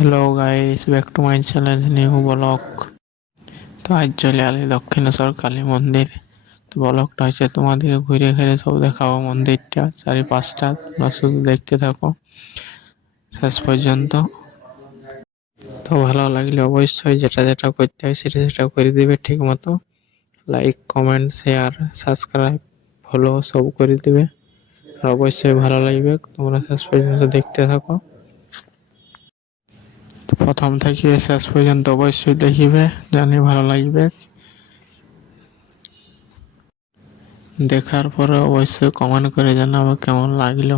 Hello guys back to my channel new blog তো আজ চলে আলি দক্ষিণেশ্বর কালী মন্দির। তো ব্লগটা হচ্ছে তোমাদেরকে ঘুরে ঘুরে সব দেখাবো মন্দিরটা, চারিপাশটা। তোমরা শুধু দেখতে থাকো। শেষ পর্যন্ত। তো ভালো লাগলে অবশ্যই যেটা যেটা করতে হয় সেটা সেটা করে দিবে ঠিক মতো like comment share subscribe follow সব করে দিবে। আর অবশ্যই ভালো লাগবে। তোমরা শেষ পর্যন্ত দেখতে থাকো। প্রথম থেকে শেষ পর্যন্ত অবশ্যই দেখিবে, জানি ভালো লাগবে। দেখার পরে অবশ্যই কমেন্ট করে জানাবে কেমন লাগল।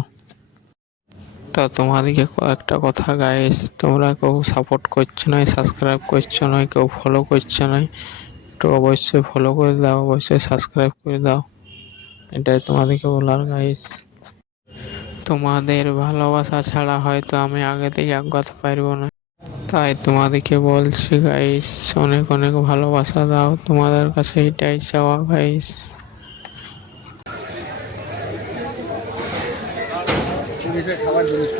তো তোমাদেরকে কয়েকটা কথা গাইস তোমরা কেউ সাপোর্ট করছ না সাবস্ক্রাইব করছ না কেউ ফলো করছ না একটু অবশ্যই ফলো করে দাও, অবশ্যই সাবস্ক্রাইব করে দাও। এটাই তোমাদেরকে বলার গাইস তোমাদের ভালোবাসা ছাড়া হয়তো আমি আগে থেকে আগাতে পারব না। তাই তোমাদেরকে বলছি গাইস অনেক অনেক ভালোবাসা দাও তোমাদের কাছে, এটাই চাওয়া গাইস খাবার জিনিস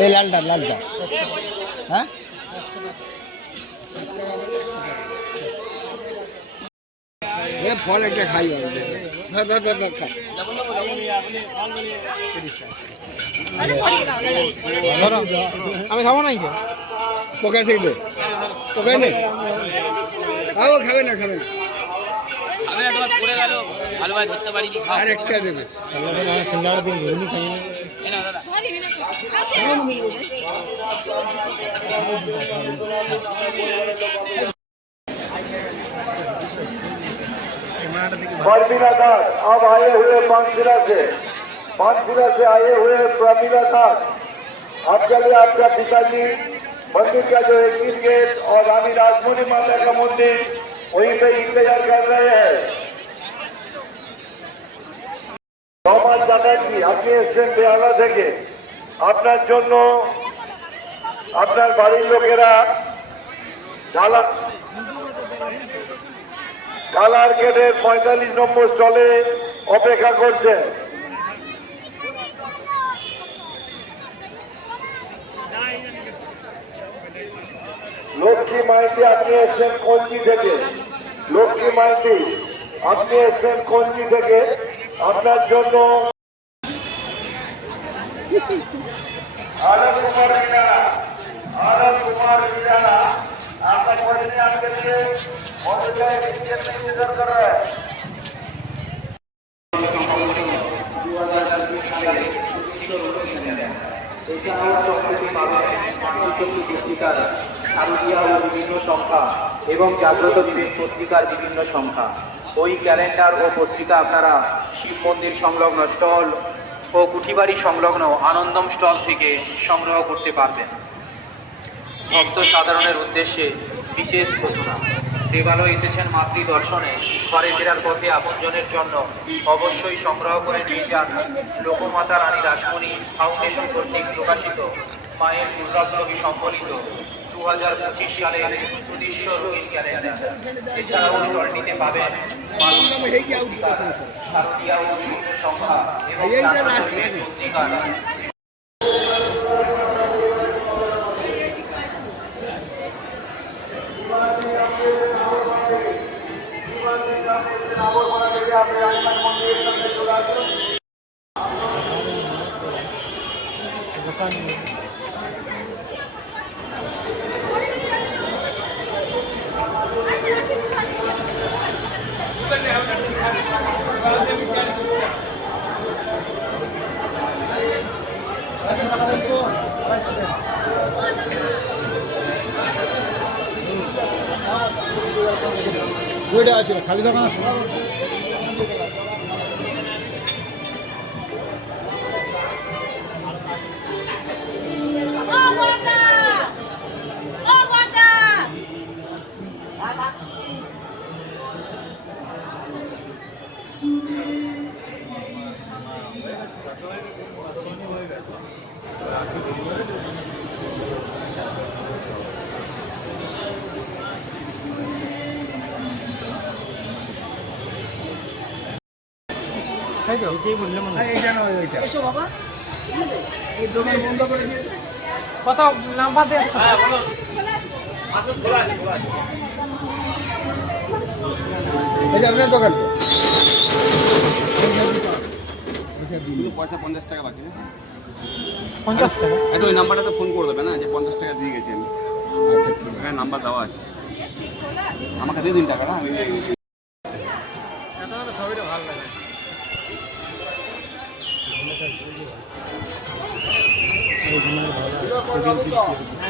এই লালটা লালটা। হ্যাঁ? ফল একটা খাই ধর ধর ধর ধর খা। আমি খাব নাই পোকা শিখবে পোকা নেই? খাবে না খাবে না। তোমার পড়ে গেল ভালো ভাই ধরতে পারিনি খাও আর একটা দেবে এই নাও দাদা परमीला दास अब आए हुए पांचशिला से पांचशिला से आए हुए प्रमीला दास आपके लिए आपका पिताजी मंदिर का जो एक गेट और रानी राजमुनी माता का मंदिर वहीं पे इंतजार कर रहे हैं সমাজ ব্যানার্জি আপনি এসছেন বেহালা থেকে আপনার জন্য আপনার বাড়ির লোকেরা ঢালা কালার গেটের পঁয়তাল্লিশ নম্বর স্টলে অপেক্ষা করছেন লক্ষ্মী মাইতি, আপনি এসছেন কঞ্চি থেকে। লক্ষ্মী মাইতি, আপনি এসছেন কঞ্চি থেকে। আপনার জন্য আনন্দ কুমার আনন্দ কুমার आपका पढ़ने आपके लिए मौजूदा इंडियन में इंतजार कर रहा है পত্রিকার শারদীয়া ও বিভিন্ন সংখ্যা এবং জাগ্রত দিনের পত্রিকার বিভিন্ন সংখ্যা ওই ক্যালেন্ডার ও পত্রিকা আপনারা শিব মন্দির সংলগ্ন স্টল ও কুঠিবাড়ি সংলগ্ন আনন্দম স্টল থেকে সংগ্রহ করতে পারবেন ভক্ত সাধারণের উদ্দেশ্যে বিশেষ ঘোষণা। দেবালয় এসেছেন মাতৃ দর্শনে ঘরে ফেরার পথে আপনজনের জন্য অবশ্যই সংগ্রহ করে নিয়ে যান লোকমাতা রানী রাসমণি ফাউন্ডেশন কর্তৃক প্রকাশিত মায়ের দুর্গাষ্টমী সম্বলিত দু হাজার পঁচিশ সালে সুদৃশ্য রঙিন ক্যালেন্ডার। এছাড়াও স্টলটিতে পাবেন শারদীয়া সংখ্যা এবং পত্রিকার ওইটা আছে খালি দোকান আছে। ठीक है তাই তো? এটাই বললে মনে হয়। ওইটা। এসো বাবা। এই দোকান বন্ধ করে দিয়ে কত নাম্বার দিয়ে এই যে আপনার দোকান। পয়সা পঞ্চাশ টাকা বাকি না? পঞ্চাশ টাকা? একটু ওই নাম্বারটাতে ফোন করে দেবে না যে পঞ্চাশ টাকা দিয়ে গেছি আমি। নাম্বার দেওয়া আছে। আমাকে দিয়ে দিন টাকাটা আমি 一个，一个，一个。